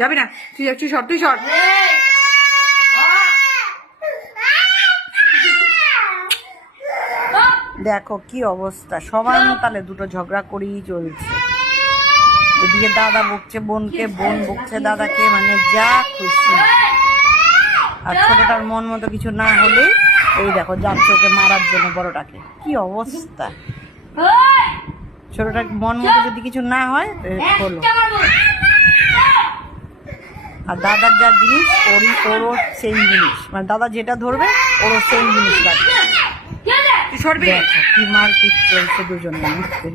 যাবি না তুই সর তুই সর। দেখো কি অবস্থা, সমান তালে দুটো ঝগড়া করেই চলছে। এদিকে দাদা বকছে বোনকে, বোন বকছে দাদাকে, মানে যা খুশি। আর ছোটটার মন মতো কিছু না হলে এই দেখো যাচ্ছে ওকে মারার জন্য বড়টাকে। কি অবস্থা, ছোটটার মন মতো যদি কিছু না হয় হলো। আর দাদার যা জিনিস ওরও সেম জিনিস, মানে দাদা যেটা ধরবে ওরও সেম জিনিস লাগবে। কি মারপিট চলছে দুজনে বুঝতে।